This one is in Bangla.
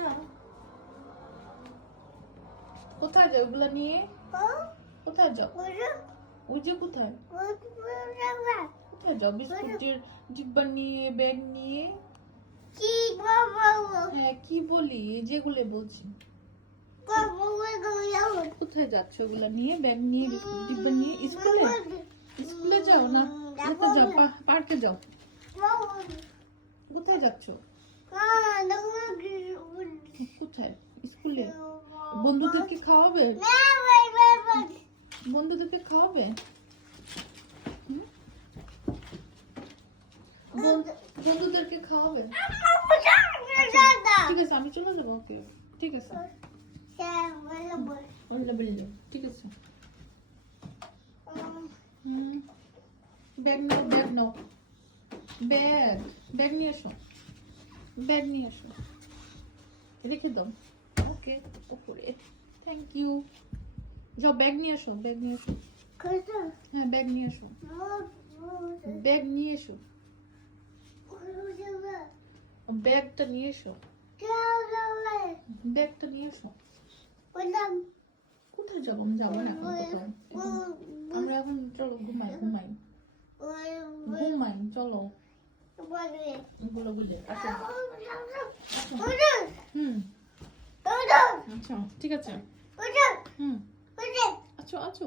যাও। কোথায় যাও ওগুলা নিয়ে? কোথায় যাও? ওই যে কোথায় কোথায় যাও? বিস্কুটের ডিব্বা নিয়ে, ব্যাগ নিয়ে। হ্যাঁ কি বলি, যেগুলো বলছি। কোথায় যাচ্ছ ওগুলা নিয়ে, ব্যাগ নিয়ে, বিস্কুট ডিব্বা নিয়ে? স্কুলে? স্কুলে যাও না কোথায় যাও? পার্কে যাও। কোথায় যাচ্ছ? কোথায়? স্কুলে? বন্ধুদেরকে খাওয়াবে? বন্ধুদেরকে খাওয়াবে? বন্ধুদেরকে খাওয়াবে? ঠিক আছে, আমি চলে যাবো। ওকে ঠিক আছে, ঠিক আছে। ব্যাগ নাও, ব্যাগ নাও, ব্যাগ ব্যাগ নিয়ে এসো, ব্যাগ নিয়ে এসো, রেখে দাও। ওকে ওপরে, থ্যাংক ইউ। যাও ব্যাগ নিয়ে এসো, ব্যাগ নিয়ে এসো। হ্যাঁ ব্যাগ নিয়ে এসো, ব্যাগ নিয়ে এসো, ব্যাগটা নিয়ে এসো, ব্যাগটা নিয়ে এসো। কোথায় যাবো? আমি যাবো না এখন কোথাও। আমরা এখন চলো ঘুমাই, ঘুমাই ঘুমাই, চলো। ওগুলো বুঝে আসো। আচ্ছা ঠিক আছে। আছো আছো।